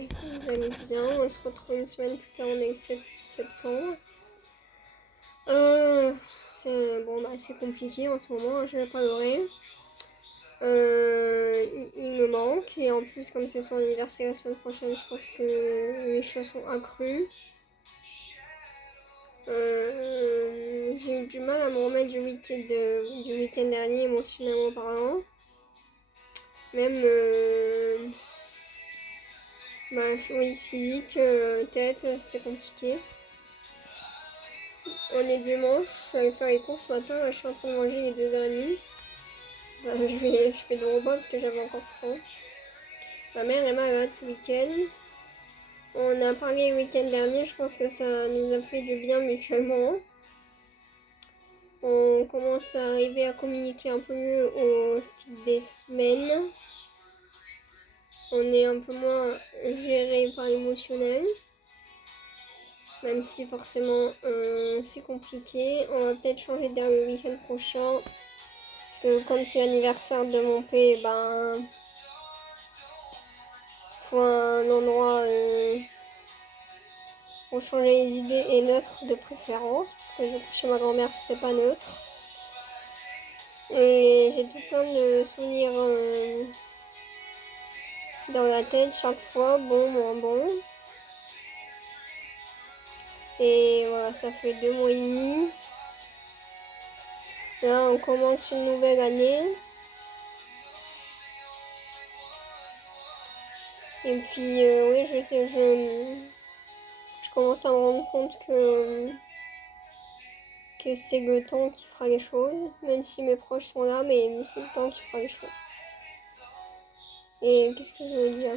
j'espère que vous allez bien. On se retrouve une semaine plus tard, on est le 7 septembre. C'est compliqué en ce moment, je vais pas leurrer. Il me manque, et en plus, comme c'est son anniversaire la semaine prochaine, je pense que les choses sont accrues. J'ai eu du mal à me remettre du week-end dernier, émotionnellement parlant. Même, oui, physique, tête, c'était compliqué. On est dimanche, je suis allée faire les courses ce matin, là, je suis en train de manger, il est 2h30. Je fais de repas parce que j'avais encore faim. Ma mère est malade ce week-end. On a parlé le week-end dernier, je pense que ça nous a fait du bien mutuellement. On commence à arriver à communiquer un peu mieux au fil des semaines. On est un peu moins géré par l'émotionnel. Même si forcément c'est compliqué. On va peut-être changer d'air le week-end prochain. Parce que comme c'est l'anniversaire de mon père, faut un endroit pour changer les idées et neutre de préférence. Parce que du coup chez ma grand-mère c'était pas neutre. Et j'ai tout plein de souvenirs dans la tête chaque fois, bon, moins bon. Et voilà, ça fait 2 mois et demi. Là, on commence une nouvelle année. Et puis, oui, je sais, je commence à me rendre compte que c'est le temps qui fera les choses. Même si mes proches sont là, mais c'est le temps qui fera les choses. Et qu'est-ce que je veux dire?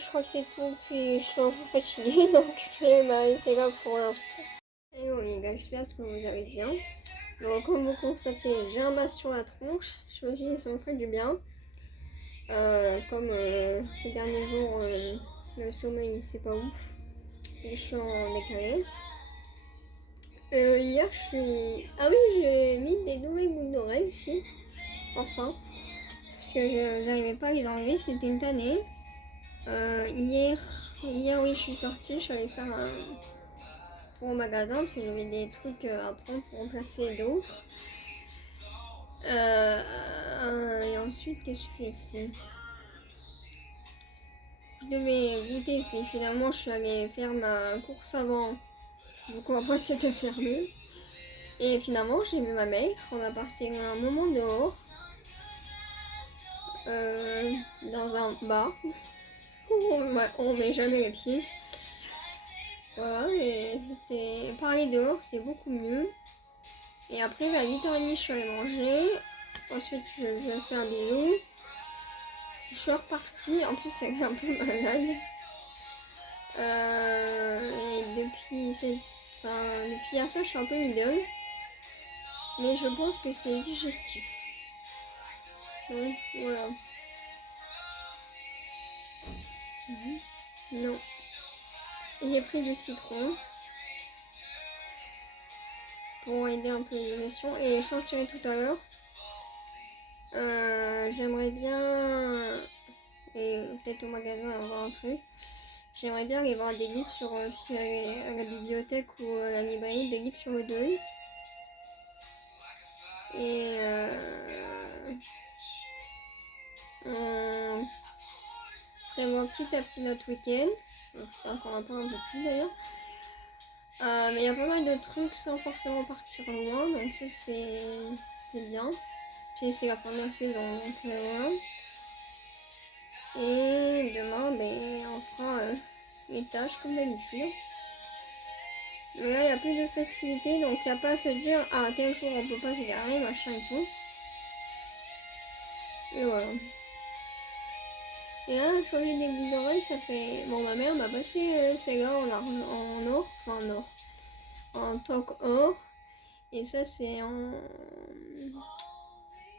Je crois que c'est tout. Puis, je suis un peu fatiguée, donc je vais m'arrêter là pour l'instant. Et bon les gars, j'espère que vous allez bien. Donc comme vous constatez, j'ai un masque sur la tronche. Je me suis dit ça me ferait du bien. Comme ces derniers jours, le sommeil c'est pas ouf. Et je suis en décalé. Hier je suis... Ah oui, j'ai mis des nouvelles boucles d'oreilles aussi. Enfin. Parce que j'arrivais pas à les enlever, c'était une tannée. Hier oui je suis sortie, je suis allée faire un tour au magasin parce que j'avais des trucs à prendre pour remplacer d'autres. Et ensuite, qu'est-ce que j'ai fait? Je devais goûter, puis finalement, je suis allée faire ma course avant. Du coup, après, c'était fermé. Et finalement, j'ai vu ma mère. On a passé un moment dehors. Dans un bar. On met jamais les pieds. Voilà, et c'était parler dehors, c'est beaucoup mieux. Et après, à 8h30, je suis allée manger. Ensuite, je fais un bisou. Je suis repartie. En plus, elle est un peu malade. Et depuis hier soir, je suis un peu middle. Mais je pense que c'est digestif. Donc, voilà. Non. J'ai pris du citron pour aider un peu la digestion. Et je sortirai tout à l'heure. J'aimerais bien, et peut-être au magasin avoir un truc. J'aimerais bien aller voir des livres sur, si à la bibliothèque ou à la librairie, des livres sur le deuil. Et on prévoit petit à petit notre week-end. J'espère qu'on en parle un peu plus d'ailleurs. Mais il y a pas mal de trucs sans forcément partir loin, donc ça c'est bien. Puis c'est la première saison, donc voilà. Et demain, on fera les tâches comme d'habitude. Mais là, il n'y a plus de festivités, donc il n'y a pas à se dire ah tel jour on peut pas se garer, machin et tout. Et voilà. Et là, changer des boucles d'oreilles, ça fait. Bon, ma mère m'a passé celle-là en or, enfin en or, en toque or. Et ça, c'est en.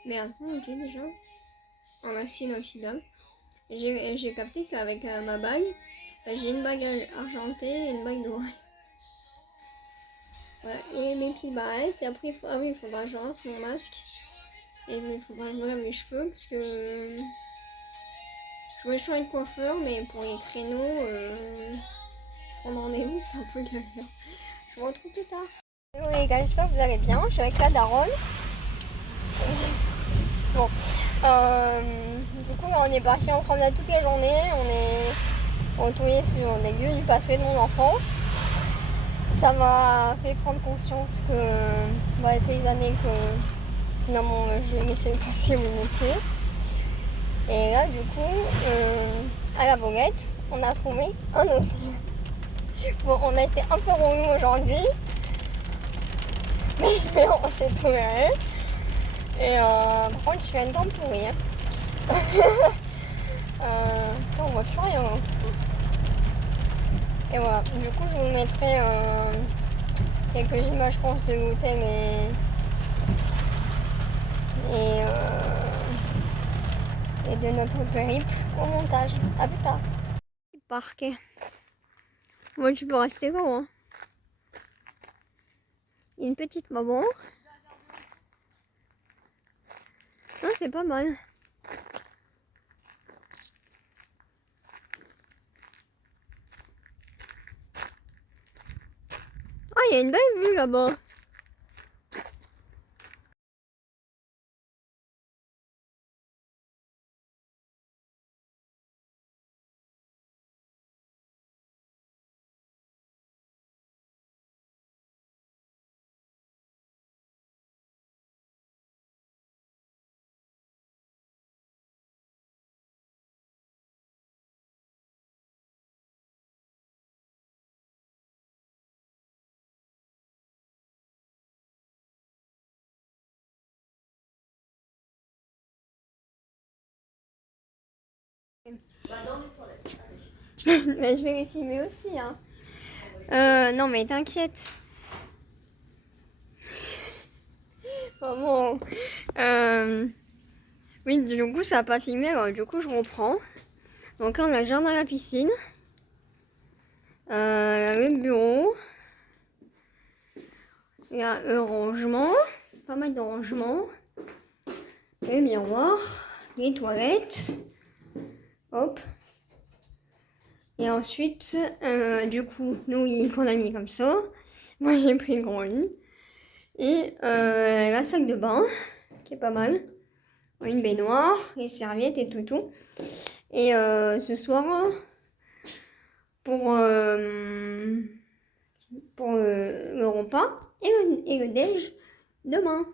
Merde, comment on dit déjà? En acier inoxydable. J'ai capté qu'avec ma bague, j'ai une bague argentée et une bague dorée. Voilà. Et mes petites barrettes. Et après, il faudra que je lance mon masque. Et il faut pas que je me lave les cheveux parce que je voulais changer de coiffeur, mais pour les créneaux, prendre rendez-vous, c'est un peu galère. Je vous retrouve plus tard. Hello les gars, j'espère que vous allez bien. Je suis avec la daronne. Bon, du coup, on est parti en promenade toute la journée. On est retourné sur des lieux du passé de mon enfance. Ça m'a fait prendre conscience que, avec les années que finalement j'ai laissé passer mon métier. Et là, du coup, à la Boguette, on a trouvé un hôtel. Bon, on a été un peu relou aujourd'hui, mais on s'est trouvé rien. Et par contre, je suis un temps pourri. Hein. On voit plus rien. Hein. Et voilà, du coup, je vous mettrai quelques images, je pense, de l'hôtel et de notre périple au montage. A plus tard. Parquet. Moi, tu peux rester là. Hein. Une petite maman. Non, c'est pas mal. Ah, il y a une belle vue là-bas. Mais je vais les filmer aussi. Hein. Non, mais t'inquiète. Bon. Oui, du coup, ça n'a pas filmé. Alors, du coup, je reprends. Donc, là, on a le jardin à la piscine. Le bureau. Il y a un rangement. Pas mal de rangements. Le miroir. Les toilettes. Hop. Et ensuite, du coup, nos lits qu'on a mis comme ça. Moi, j'ai pris le grand lit. Et la salle de bain, qui est pas mal. Une baignoire, les serviettes et tout. Et ce soir, pour le repas et le déj demain.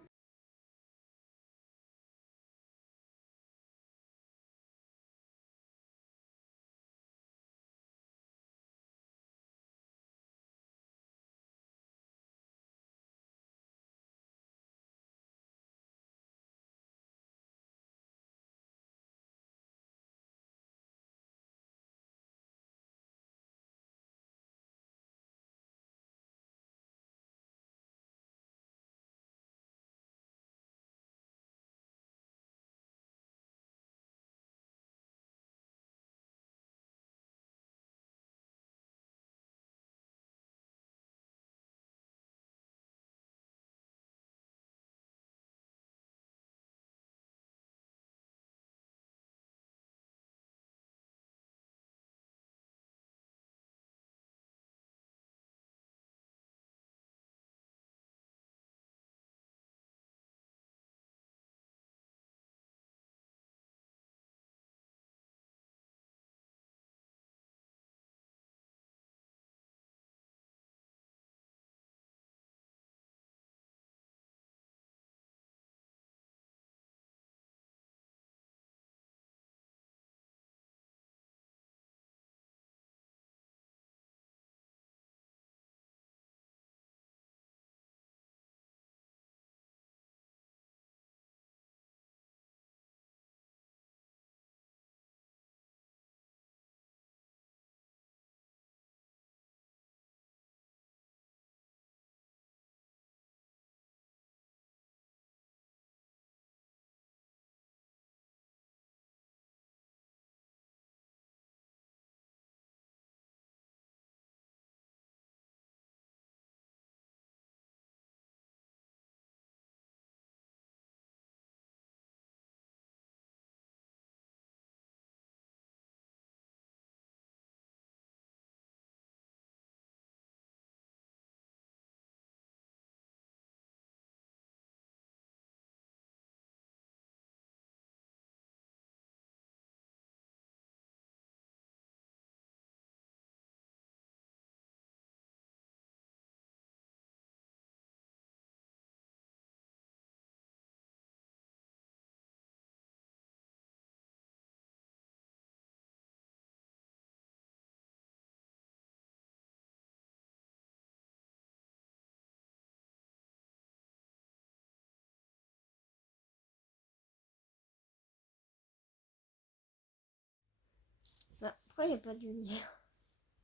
Pourquoi il n'y a pas de lumière?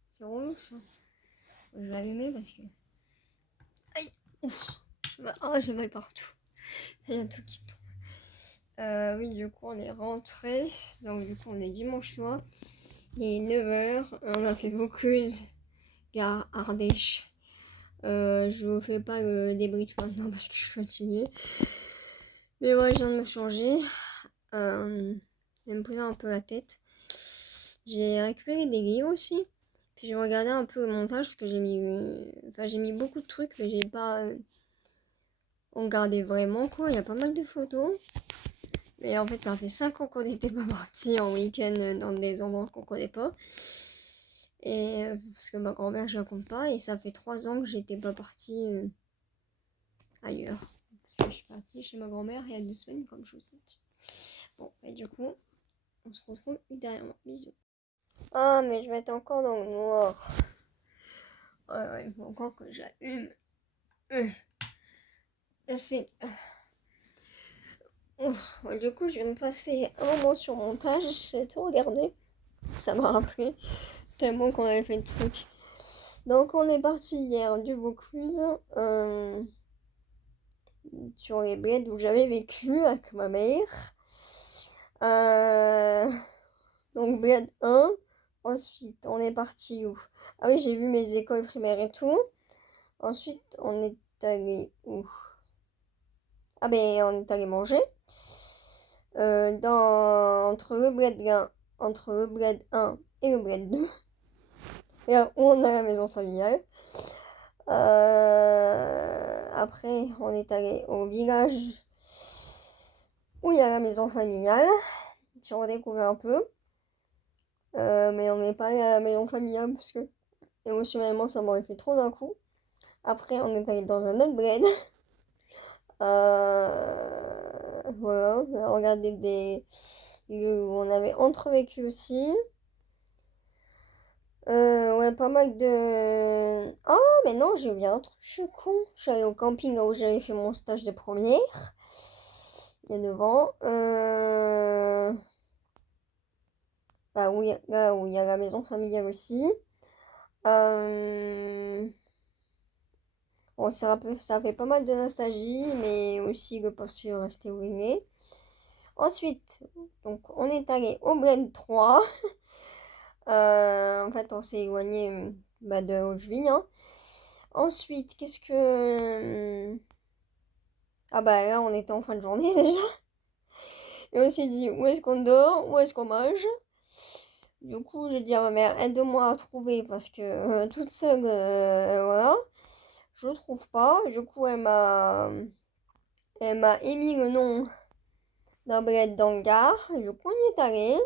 C'est relou ça. Je vais allumer parce que... Aïe. Ouf. Oh, j'ai mal partout. Il y a tout qui tombe. Oui, du coup, on est rentré. Donc, du coup, on est dimanche soir. Il est 9h. On a fait Vaucluse, gare Ardèche. Je vous fais pas le débrief maintenant parce que je suis fatiguée. Mais ouais, je viens de me changer. Je vais me poser un peu la tête. J'ai récupéré des livres aussi. Puis j'ai regardé un peu le montage parce que j'ai mis beaucoup de trucs, mais j'ai pas regardé vraiment quoi. Il y a pas mal de photos. Mais en fait, ça fait 5 ans qu'on n'était pas parti en week-end dans des endroits qu'on connaît pas. Et parce que ma grand-mère, je la compte pas. Et ça fait 3 ans que j'étais pas partie ailleurs. Parce que je suis partie chez ma grand-mère il y a 2 semaines, comme je vous ai dit. Bon, et du coup, on se retrouve ultérieurement. Bisous. Ah, mais je vais être encore dans le noir. Ouais, il faut encore que j'allume. C'est... Du coup, je viens de passer un moment sur montage. J'ai tout regardé. Ça m'a rappelé tellement qu'on avait fait de trucs. Donc, on est parti hier du Vaucluse sur les bleds où j'avais vécu avec ma mère. Donc, bled 1. Ensuite, on est parti où? Ah oui, j'ai vu mes écoles primaires et tout. Ensuite, on est allé où? Ah ben, on est allé manger. Entre le bled 1 et le bled 2. Et là, où on a la maison familiale. Après, on est allé au village où il y a la maison familiale. J'ai redécouvert un peu. Mais on n'est pas allé à la maison familiale parce que émotionnellement, ça m'aurait fait trop d'un coup. Après, on est allé dans un autre bled. Voilà, on a regardé des lieux où on avait entrevécu aussi. Ouais, pas mal de... Oh, mais non, j'ai oublié un truc, je suis con. Je suis allée au camping là où j'avais fait mon stage de première. Il y a 9 ans. Bah oui, là où il y a la maison familiale aussi. Bon, ça fait pas mal de nostalgie, mais aussi le poste est resté où il est. Ensuite, donc, on est allé au Bled 3. En fait, on s'est éloigné de là où je vis, hein. Ensuite, qu'est-ce que... Ah bah là, on était en fin de journée déjà. Et on s'est dit, où est-ce qu'on dort? Où est-ce qu'on mange? Du coup, j'ai dit à ma mère, aide-moi à trouver parce que toute seule, voilà, je trouve pas. Du coup, elle m'a émis le nom d'un bled dans le Gard. Du coup, on y est allé.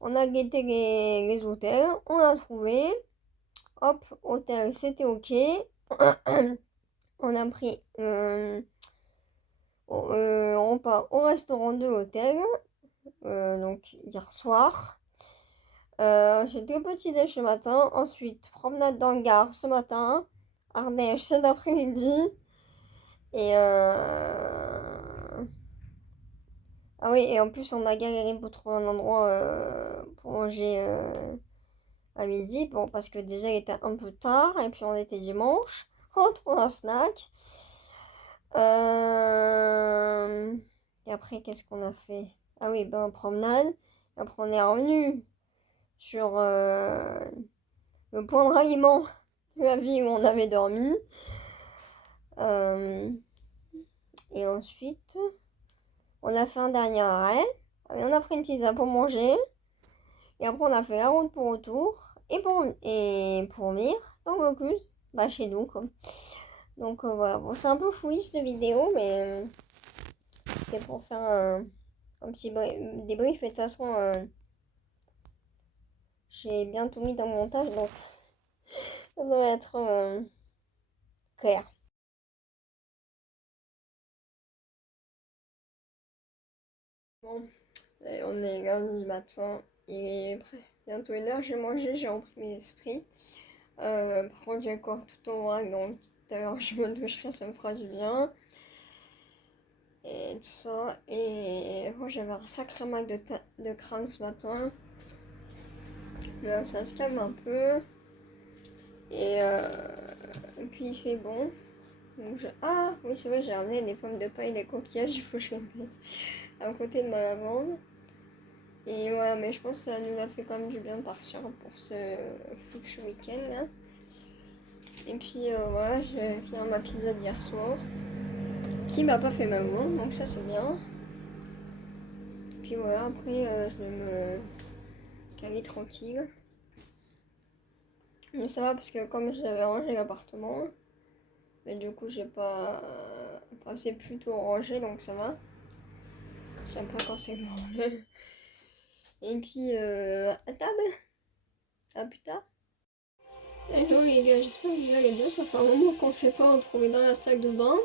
On a guetté les hôtels. On a trouvé. Hop, hôtel, c'était ok. On a pris repas au restaurant de l'hôtel. Donc, hier soir. J'ai deux petits déj ce matin. Ensuite, promenade dans le Gard ce matin. Ardèche cet après-midi. Et ah oui, et en plus, on a galéré pour trouver un endroit pour manger à midi. Bon, parce que déjà, il était un peu tard. Et puis, on était dimanche. On trouve un snack. Et après, qu'est-ce qu'on a fait? Ah oui, ben, promenade. Après, on est revenu sur le point de ralliement de la ville où on avait dormi. Et ensuite, on a fait un dernier arrêt. Et on a pris une pizza pour manger. Et après, on a fait la route pour retour. Et pour venir dans le Vaucluse, bah chez nous, quoi. Donc voilà, bon, c'est un peu fouillis cette vidéo, mais c'était pour faire un petit débrief. Mais de toute façon, j'ai bien tout mis dans le montage, donc ça devrait être clair. Bon, allez, on est lundi matin, il est bientôt 1h, j'ai mangé, j'ai repris mes esprits. Par contre, j'ai encore tout en vrac, donc tout à l'heure je me doucherai, ça me fera du bien. Et tout ça. Et moi, j'avais un sacré mal de crâne ce matin. Là, ça se calme un peu. Et puis il fait bon. Donc ah oui, c'est vrai, j'ai ramené des pommes de paille et des coquillages, il faut que je les mette à côté de ma lavande. Et voilà, mais je pense que ça nous a fait quand même du bien de partir pour ce foutu week-end là. Et puis voilà, je vais finir ma pizza d'hier soir, qui m'a pas fait mal, donc ça c'est bien. Puis voilà, après je vais me caler tranquille. Mais ça va parce que comme j'avais rangé l'appartement, mais du coup j'ai pas assez plutôt rangé, donc ça va. J'aime pas quand c'est rangé. Et puis à table, à plus tard. Hello les gars, j'espère que vous allez bien. Ça fait un moment qu'on s'est pas retrouvés dans la salle de bain.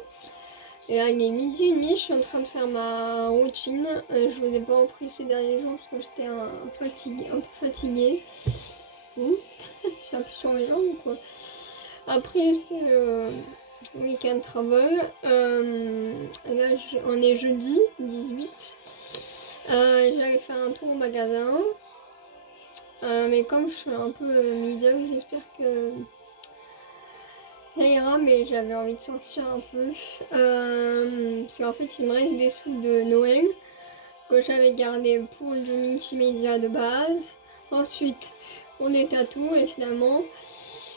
Et là il est 12h30, je suis en train de faire ma routine. Je vous ai pas repris ces derniers jours parce que j'étais un peu fatiguée. J'ai un peu sur les jambes ou quoi. Après week-end travail. Là on est jeudi 18. J'allais faire un tour au magasin. Mais comme je suis un peu middle, j'espère que ça ira, mais j'avais envie de sortir un peu. Parce qu'en fait, il me reste des sous de Noël que j'avais gardé pour du multimédia de base. Ensuite, on est tatou et finalement,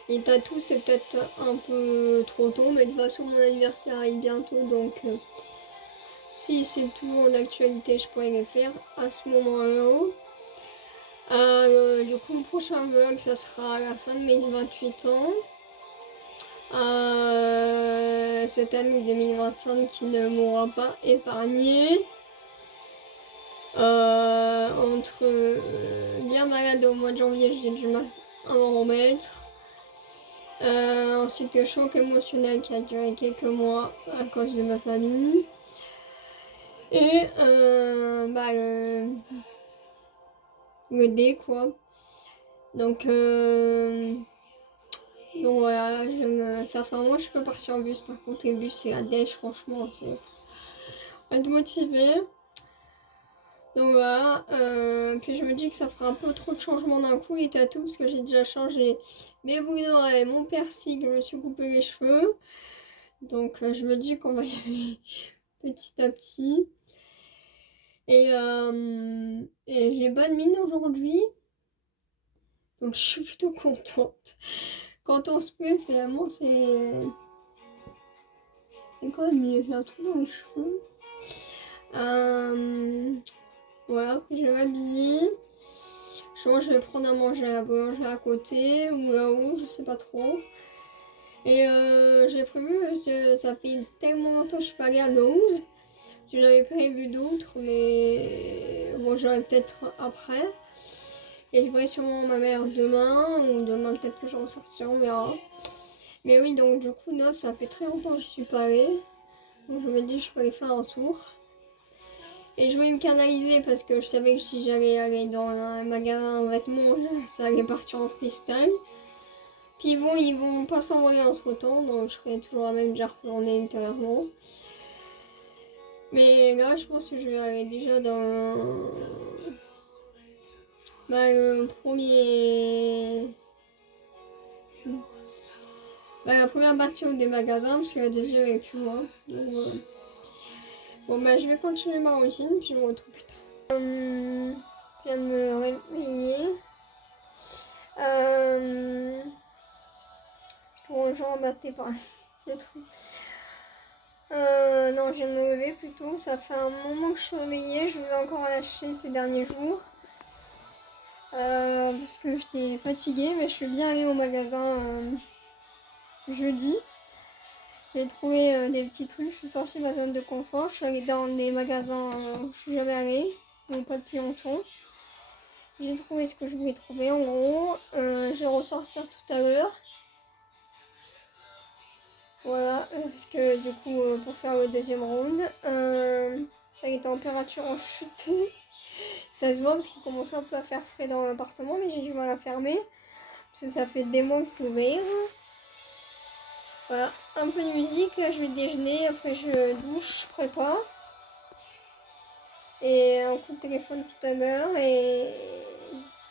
les tatous c'est peut-être un peu trop tôt, mais de toute façon, mon anniversaire arrive bientôt, donc si c'est tout en actualité, je pourrais les faire à ce moment-là. Du coup, le prochain vlog, ça sera à la fin de mes 28 ans. Cette année 2025 qui ne m'aura pas épargné. Entre bien malade au mois de janvier, j'ai du mal à m'en remettre. Ensuite, le choc émotionnel qui a duré quelques mois à cause de ma famille. Et le dé quoi. Donc voilà, ça fait un mois que je peux partir en bus. Par contre, les bus, c'est la dèche, franchement. C'est être motivé. Donc voilà. Puis je me dis que ça fera un peu trop de changements d'un coup, les tatous, parce que j'ai déjà changé mes boucles d'oreilles, mon piercing, je me suis coupé les cheveux. Donc je me dis qu'on va y aller petit à petit. Et j'ai bonne mine aujourd'hui. Donc je suis plutôt contente. Quand on se peut, finalement, c'est quand même mieux. J'ai un trou dans les cheveux. Voilà, après je vais m'habiller. Je pense que je vais prendre à manger à la boulangerie à côté ou là-haut, je sais pas trop. Et j'ai prévu, parce que ça fait tellement longtemps que je suis pas allée à Nose. J'avais prévu d'autres, mais bon, j'aurai peut-être après. Et je verrai sûrement ma mère demain, ou demain peut-être que j'en sortirai, on verra. Mais oui, donc du coup, Nose, ça fait très longtemps que je suis pas allée. Donc je me dis, je peux aller faire un tour. Et je voulais me canaliser parce que je savais que si j'allais aller dans un magasin de vêtements, ça allait partir en freestyle. Puis ils vont pas s'envoler entre temps, donc je serai toujours la même déjà retournée ultérieurement. Mais là, je pense que je vais aller déjà dans le premier. La première partie des magasins, parce que la deuxième est plus loin. Donc, bon, je vais continuer ma routine, puis je me retrouve plus tard. Je viens de me réveiller. Je suis trop genre embêtée par les trucs. Non, je viens de me lever plutôt. Ça fait un moment que je suis réveillée. Je vous ai encore lâché ces derniers jours. Parce que j'étais fatiguée, mais je suis bien allée au magasin jeudi. J'ai trouvé des petits trucs. Je suis sortie de ma zone de confort. Je suis allée dans des magasins où je suis jamais allée, donc pas depuis longtemps. J'ai trouvé ce que je voulais trouver en gros. Je vais ressortir tout à l'heure. Voilà, parce que du coup, pour faire le deuxième round, les températures ont chuté. Ça se voit parce qu'il commence un peu à faire frais dans l'appartement, mais j'ai du mal à fermer. Parce que ça fait des mois que c'est ouvert. Voilà, un peu de musique, je vais déjeuner, après je douche, je prépare. Et un coup de téléphone tout à l'heure et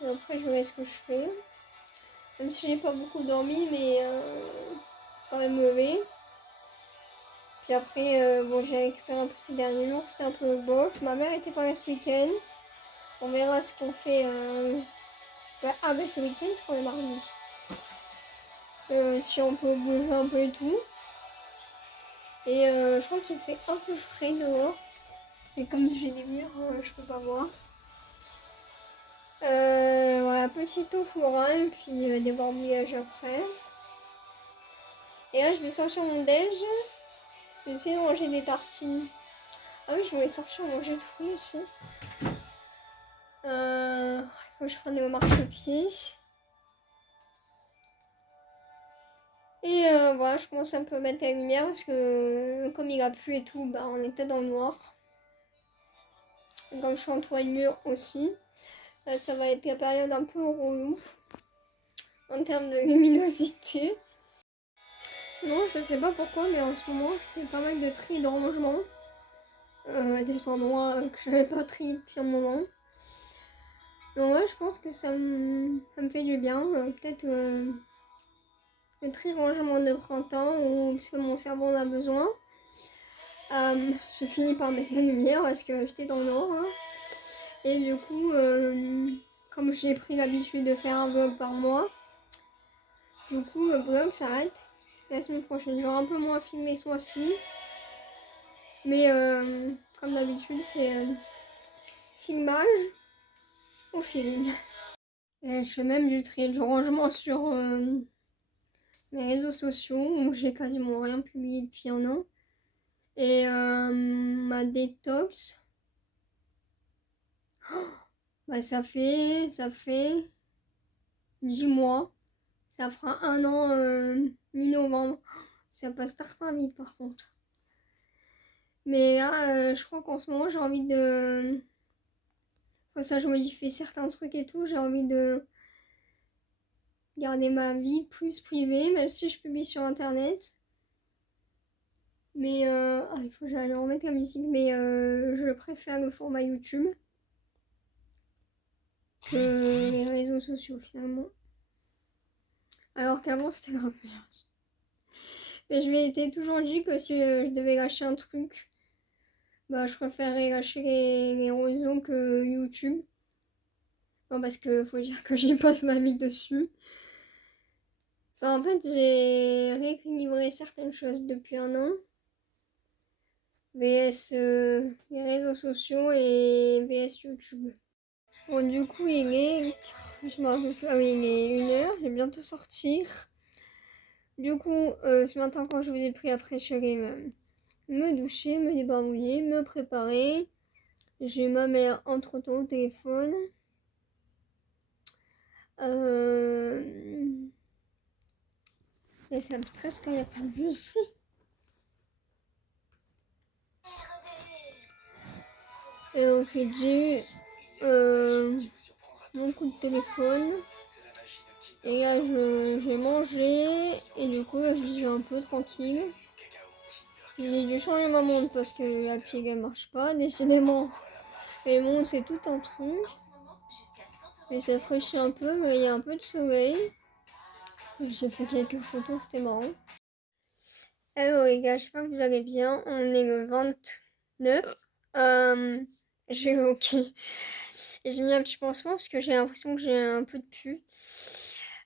Et après, je verrai ce que je fais. Même si j'ai pas beaucoup dormi, mais quand même levé. Puis après, bon, j'ai récupéré un peu ces derniers jours, c'était un peu bof. Ma mère était pas là ce week-end. On verra ce qu'on fait. Ce week-end, je crois, le mardi. Si on peut bouger un peu et tout. Et je crois qu'il fait un peu frais dehors. Et comme j'ai des murs, je peux pas voir. Voilà, petit au four, et puis des barbouillages après. Et là, je vais sortir mon déj. Je vais essayer de manger des tartines. Ah oui, je voulais sortir manger de fruits aussi. Il faut que je prenne le marchepied. Et voilà, je commence un peu à mettre la lumière parce que comme il a plu et tout, bah, on était dans le noir. Et comme je suis entourée de murs aussi, là, ça va être la période un peu relou en termes de luminosité. Non, je sais pas pourquoi, mais en ce moment, je fais pas mal de tri de rangement. Des endroits que j'avais pas trié depuis un moment. Donc ouais, je pense que ça me fait du bien. Peut-être le tri rangement de printemps ou parce que mon cerveau en a besoin. J'ai fini par mettre la lumière parce que j'étais dans le noir. Hein. Et du coup, comme j'ai pris l'habitude de faire un vlog par mois, du coup le vlog s'arrête la semaine prochaine. J'aurai un peu moins filmé ce mois-ci. Mais comme d'habitude, c'est filmage au feeling. Et je fais même du tri du rangement sur mes réseaux sociaux où j'ai quasiment rien publié depuis un an. Et ma détox, bah ça fait 10 mois. Ça fera un an mi-novembre. Ça passe tard vite par contre. Mais là, je crois qu'en ce moment j'ai envie de... Enfin, ça, je modifie certains trucs et tout. J'ai envie de garder ma vie plus privée, même si je publie sur internet. Mais il faut que j'aille remettre la musique, mais je préfère le format YouTube que les réseaux sociaux finalement. Alors qu'avant c'était l'inverse. Et je m'étais toujours dit que si je devais lâcher un truc, bah je préférerais lâcher les réseaux que YouTube. Non, parce que faut dire que j'y passe ma vie dessus. Enfin, en fait, j'ai rééquilibré certaines choses depuis un an. VS les réseaux sociaux et VS YouTube. Bon, du coup, il est. Je me rappelle plus. Ah oui, il est 1h, je vais bientôt sortir. Du coup, ce matin, quand je vous ai pris après, je suis allée me doucher, me débarbouiller, me préparer. J'ai ma mère entre-temps au téléphone. Et ça me stresse quand il n'y a pas de bus. Et en fait, j'ai eu mon coup de téléphone. Et là, j'ai mangé. Et du coup, là, je suis un peu tranquille. J'ai dû changer ma montre parce que la pile elle marche pas, décidément. Et le monde c'est tout un truc. Et ça fraîchit un peu, mais il y a un peu de soleil. J'ai fait quelques photos, c'était marrant. Alors les gars, j'espère que vous allez bien. On est le 29. J'ai ok. J'ai mis un petit pansement parce que j'ai l'impression que j'ai un peu de pu.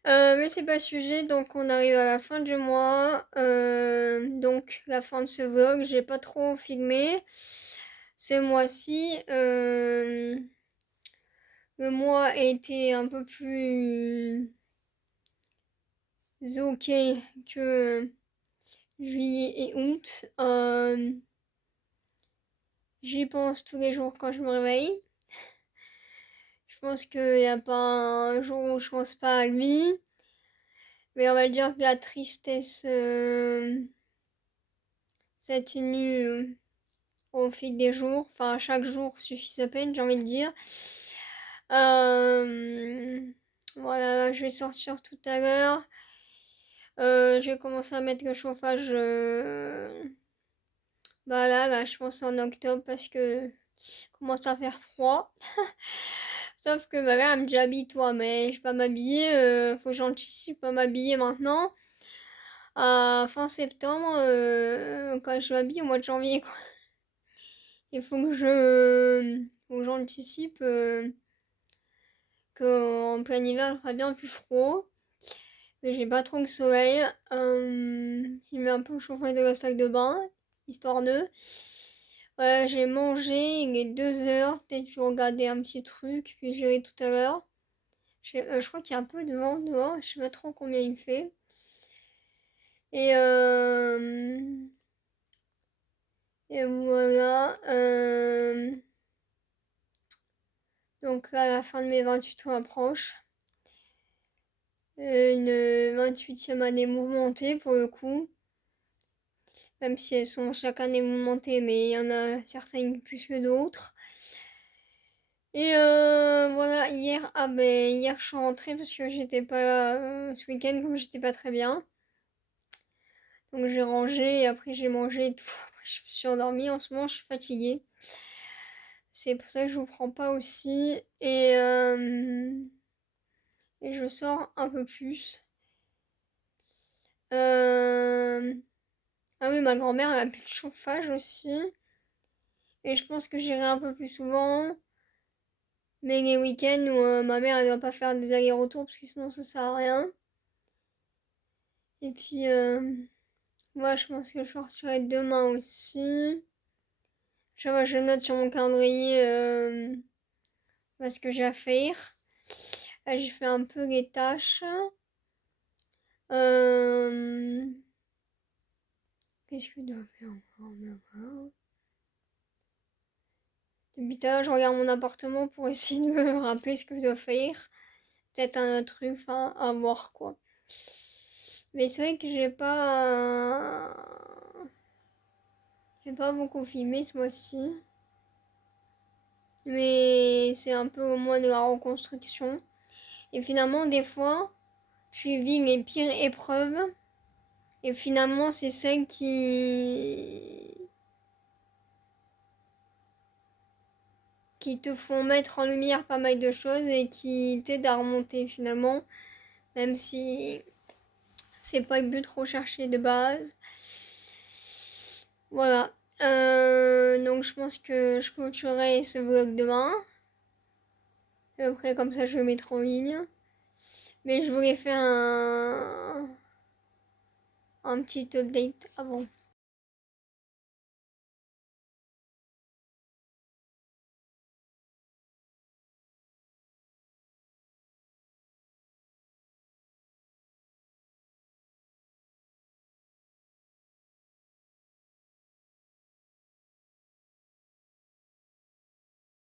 Mais c'est pas le sujet, donc on arrive à la fin du mois. Donc la fin de ce vlog, j'ai pas trop filmé. Ce mois-ci, le mois a été un peu plus ok que juillet et août. J'y pense tous les jours quand je me réveille. Je pense qu'il n'y a pas un jour où je pense pas à lui. Mais on va dire que la tristesse s'atténue au fil des jours. Enfin, chaque jour suffit sa peine, j'ai envie de dire. Voilà, je vais sortir tout à l'heure. Je vais commencer à mettre le chauffage là, je pense en octobre parce que commence à faire froid. Sauf que ma mère elle me dit habille-toi, mais je vais pas m'habiller, faut que j'anticipe à m'habiller maintenant. À fin septembre, quand je m'habille au mois de janvier, quoi. Il faut que j'anticipe qu'en plein hiver, il fera bien plus froid. Mais j'ai pas trop de soleil. J'ai mis un peu le chauffage de la salle de bain, histoire de. Voilà, j'ai mangé, il est 2 heures. Peut-être que je vais regarder un petit truc, puis j'irai tout à l'heure. Je crois qu'il y a un peu de vent dehors, je sais pas trop combien il fait. Et, et voilà. Donc là, la fin de mes 28 ans approche. Une 28e année mouvementée pour le coup. Même si elles sont chaque année mouvementées, mais il y en a certaines plus que d'autres. Et voilà, hier je suis rentrée parce que j'étais pas là ce week-end comme j'étais pas très bien. Donc j'ai rangé et après j'ai mangé et tout. Après je me suis endormie. En ce moment je suis fatiguée. C'est pour ça que je vous prends pas aussi. Et je sors un peu plus. Ah oui, ma grand-mère elle a plus de chauffage aussi. Et je pense que j'irai un peu plus souvent. Mais les week-ends où ma mère elle doit pas faire des allers-retours parce que sinon ça sert à rien. Et puis moi je pense que je sortirai demain aussi. Je note sur mon calendrier ce que j'ai à faire. Là, j'ai fait un peu les tâches. Qu'est-ce que je dois faire encore demain? Depuis tout à l'heure, je regarde mon appartement pour essayer de me rappeler ce que je dois faire. Peut-être un autre truc, enfin, à voir quoi. Mais c'est vrai que j'ai pas beaucoup filmé ce mois-ci. Mais c'est un peu au moins de la reconstruction. Et finalement, des fois, je vis les pires épreuves. Et finalement, c'est celles qui te font mettre en lumière pas mal de choses et qui t'aident à remonter finalement. Même si c'est pas le but recherché de base. Voilà. Donc je pense que je clôturerai ce vlog demain. Et après comme ça je le mettrai en ligne. Mais je voulais faire un petit update avant.